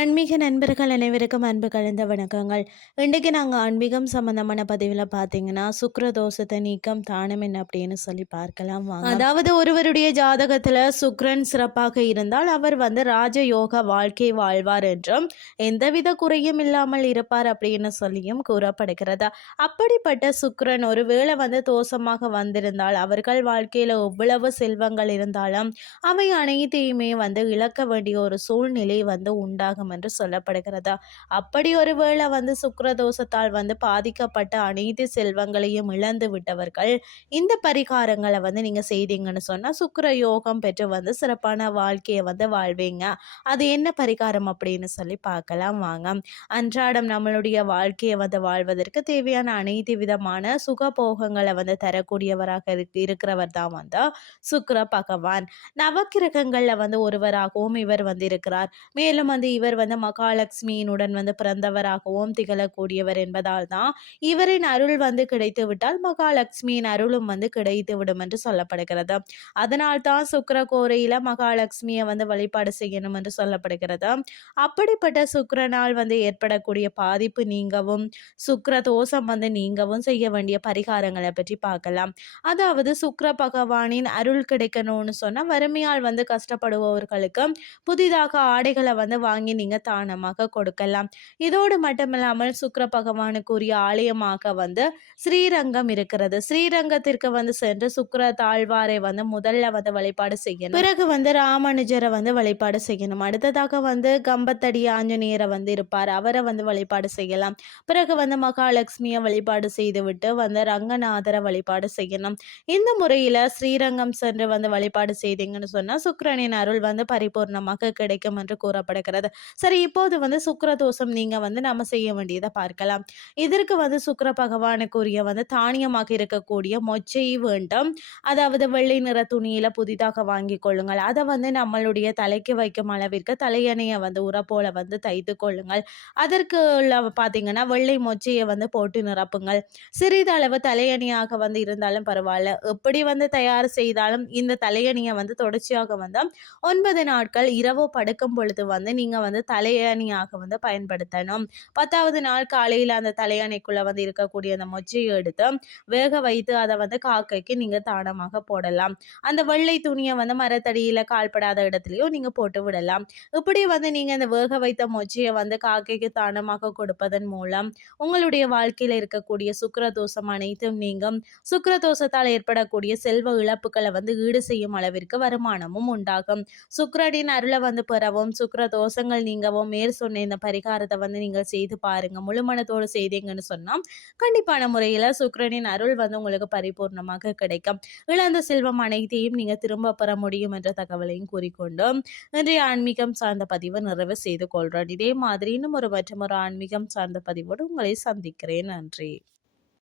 ஆன்மீக நண்பர்கள் அனைவருக்கும் அன்பு கலந்த வணக்கங்கள். இன்றைக்கு நாங்கள் ஆன்மீகம் சம்பந்தமான பதிவில் பார்த்தீங்கன்னா சுக்கிர தோஷத்தை நீக்கம் தானம் என்ன அப்படின்னு சொல்லி பார்க்கலாம். அதாவது ஒருவருடைய ஜாதகத்தில் சுக்கிரன் சிறப்பாக இருந்தால் அவர் வந்து ராஜயோக வாழ்க்கை வாழ்வார் என்றும் எந்தவித குறையும் இல்லாமல் இருப்பார் அப்படின்னு சொல்லியும் கூறப்படுகிறது? அப்படிப்பட்ட சுக்கிரன் ஒருவேளை வந்து தோஷமாக வந்திருந்தால் அவர்கள் வாழ்க்கையில் எவ்வளவு செல்வங்கள் இருந்தாலும் அவை அனைத்தையுமே வந்து இழக்க வேண்டிய ஒரு சூழ்நிலை வந்து உண்டாகும் என்று சொல்லப்படுகிறதா? அப்படி ஒருவேளை வந்து சுக்கரதோஷத்தால் வந்து பாதிக்கப்பட்ட அனைத்து செல்வங்களையும் இழந்து விட்டவர்கள் இந்த பரிகாரங்களை வந்து நீங்கள் செய்தீங்கன்னு சொன்னால் சுக்கர யோகம் பெற்று வந்து சிறப்பான வாழ்க்கையை வந்து வாழ்வீங்க. அது என்ன பரிகாரம் அப்படின்னு சொல்லி பார்க்கலாம் வாங்க. அன்றாடம் நம்மளுடைய வாழ்க்கையை வந்து வாழ்வதற்கு தேவையான அனைத்து விதமான சுகபோகங்களை வந்து தரக்கூடியவராக இருக்கிறவர் தான் வந்து சுக்கர பகவான். நவக்கிரகங்களில் வந்து ஒருவராகவும் இவர் வந்து இருக்கிறார் மேலும் வந்து இவர் வந்து மகாலட்சுமியினுடன் வந்து பிறந்தவராகவும் திகழக்கூடியவர் என்பதால் தான் இவரின் அருள் வந்து கிடைத்து விட்டால் மகாலட்சுமியின் அருளும் வந்து கிடைத்து விடும் என்று சொல்லப்படுகிறது. அதனால் தான் சுக்கரகோரையில மகாலட்சுமியை வந்து வழிபாடு செய்யணும் என்று சொல்லப்படுகிறது. அப்படிப்பட்ட சுக்கரனால் வந்து ஏற்படக்கூடிய பாதிப்பு நீங்கவும் சுக்கர தோஷம் வந்து நீங்கவும் செய்ய வேண்டிய பரிகாரங்களை பற்றி பார்க்கலாம். அதாவது சுக்கர பகவானின் அருள் கிடைக்கணும்னு சொன்னால் வறுமையால் வந்து கஷ்டப்படுபவர்களுக்கு புதிதாக ஆடைகளை வந்து வாங்கி நீங்கள் தானமாக கொடுக்கலாம். இதோடு மட்டுமில்லாமல் சுக்கர பகவானுக்குரிய ஆலயமாக வந்து ஸ்ரீரங்கம் இருக்கிறது. ஸ்ரீரங்கத்திற்கு வந்து சென்று சுக்கர தாழ்வாரை வந்து முதல்ல வந்து வழிபாடு செய்யணும். பிறகு வந்து ராமானுஜரை வந்து வழிபாடு செய்யணும். அடுத்ததாக வந்து கம்பத்தடி ஆஞ்சநேயரை வந்து இருப்பார். அவரை வந்து வழிபாடு செய்யலாம். பிறகு வந்து மகாலட்சுமியை வழிபாடு செய்துவிட்டு வந்து ரங்கநாதரை வழிபாடு செய்யணும். இந்த முறையில் ஸ்ரீரங்கம் சென்று வந்து வழிபாடு செய்தீங்கன்னு சொன்னால் சுக்கரனின் அருள் வந்து பரிபூர்ணமாக கிடைக்கும் என்று கூறப்படுகிறது. சரி இப்போது வந்து சுக்கர தோஷம் நீங்கள் வந்து நம்ம செய்ய வேண்டியதை பார்க்கலாம். இதற்கு வந்து சுக்கர பகவானுக்குரிய வந்து தானியமாக இருக்கக்கூடிய மொச்சை வேண்டும். அதாவது வெள்ளை நிற துணியில் புதிதாக வாங்கி கொள்ளுங்கள். அதை வந்து நம்மளுடைய தலைக்கு வைக்கும் அளவிற்கு தலையணையை வந்து உரப்போல வந்து தைத்து கொள்ளுங்கள். அதற்கு பார்த்தீங்கன்னா வெள்ளை மொச்சையை வந்து போட்டு நிரப்புங்கள். சிறிதளவு தலையணியாக வந்து இருந்தாலும் பரவாயில்ல. எப்படி வந்து தயார் செய்தாலும் இந்த தலையணியை வந்து தொடர்ச்சியாக வந்து ஒன்பது நாட்கள் இரவு படுக்கும் பொழுது வந்து நீங்கள் வந்து தலையணியாக வந்து பயன்படுத்தணும். பத்தாவது நாள் காலையில் அந்த தலையணைக்குள்ளே வந்து இருக்கக்கூடிய அந்த மொச்சையை எடுத்து வேக வைத்து அதை வந்து காக்கைக்கு நீங்கள் தானமாக போடலாம். அந்த வெள்ளை துணியை வந்து மரத்தடியில் கால்படாத இடத்துலையும் நீங்கள் போட்டு விடலாம். இப்படி வந்து நீங்கள் இந்த வேக வைத்த மொச்சையை வந்து காக்கைக்கு தானமாக கொடுப்பதன் மூலம் உங்களுடைய வாழ்க்கையில் இருக்கக்கூடிய சுக்கரதோஷம் அனைத்தும் நீங்கும். சுக்கரதோஷத்தால் ஏற்படக்கூடிய செல்வ இழப்புகளை வந்து ஈடு செய்யும் அளவிற்கு வருமானமும் உண்டாகும். சுக்கரனின் அருளை வந்து பெறவும் சுக்கர தோஷங்கள் நீங்கவும் மேற் சொன்ன இந்த பரிகாரத்தை வந்து நீங்கள் செய்து பாருங்கள் முழுமனத்தோடு செய்தீங்கன்னு சொன்னால் கண்டிப்பான முறையில் சுக்கரனின் அருள் வந்து உங்களுக்கு பரிபூர்ணமாக கிடைக்கும். இழந்த செல்வம் அனைத்தையும் நீங்கள் திரும்ப பெற முடியும் என்ற தகவலையும் கூறிக்கொண்டு இன்றைய ஆன்மீகம் சார்ந்த பதிவை நிறைவு செய்து கொள்கிறேன் இதே மாதிரி இன்னும் ஒரு மற்றும் ஒரு ஆன்மீகம் சார்ந்த பதிவோடு உங்களை சந்திக்கிறேன். நன்றி.